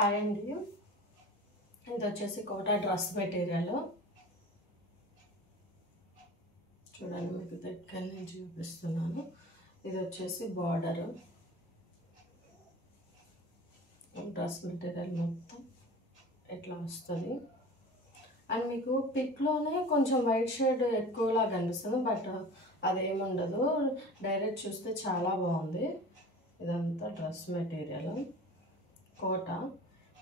Hi అండి, ఇది వచ్చేసి కోటా డ్రెస్ మెటీరియల్. చూడండి, మీకు దగ్గర నుంచి చూపిస్తున్నాను. ఇది వచ్చేసి బార్డర్ డ్రెస్ మెటీరియల్ మొత్తం ఇట్లా వస్తుంది. అండ్ మీకు పిక్లోనే కొంచెం వైట్ షేడ్ ఎక్కువలా కనిపిస్తుంది, బట్ అదేముండదు. డైరెక్ట్ చూస్తే చాలా బాగుంది. ఇదంతా డ్రెస్ మెటీరియల్ కోటా.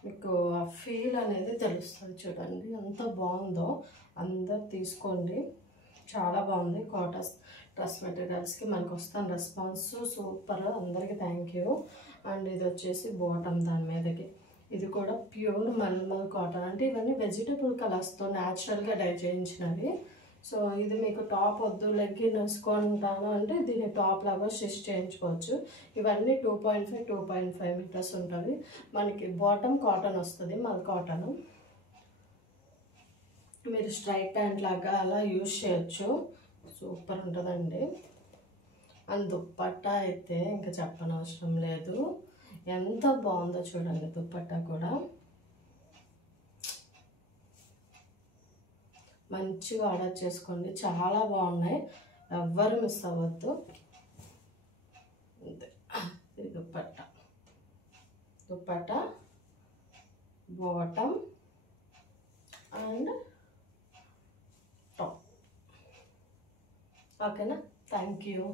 మీకు ఆ ఫీల్ అనేది తెలుస్తుంది. చూడండి ఎంత బాగుందో, అందరు తీసుకోండి. చాలా బాగుంది. కోటా డ్రెస్ మెటీరియల్స్కి మనకు వస్తాను రెస్పాన్స్ సూపర్. అందరికీ థ్యాంక్ యూ. అండ్ ఇది వచ్చేసి బాటమ్, దాని మీదకి ఇది కూడా ప్యూర్ మల్మల్ కాటన్. అంటే ఇవన్నీ వెజిటబుల్ కలర్స్తో న్యాచురల్గా డై చేయించినవి. సో ఇది మీకు టాప్ వద్దు, లెగ్గిన్ వేసుకుంటాను అంటే దీన్ని టాప్ లాగా స్టిచ్ చేయించుకోవచ్చు. ఇవన్నీ 2.5 2.5 మీటర్స్ ఉంటుంది. మనకి బాటమ్ కాటన్ వస్తుంది, మల్ కాటన్. మీరు స్ట్రైట్ ప్యాంట్ లాగా అలా యూజ్ చేయొచ్చు. సూపర్ ఉంటుందండి. అండ్ దుప్పట్టా అయితే ఇంకా చెప్పనవసరం లేదు. ఎంత బాగుందో చూడండి. దుప్పట్టా కూడా మంచిగా ఆర్డర్ చేసుకోండి. చాలా బాగున్నాయి, ఎవ్వరు మిస్ అవ్వద్దు. అంతే. ఇది దుప్పట్టా బాటమ్ అండ్ టాప్. ఓకేనా? Thank you.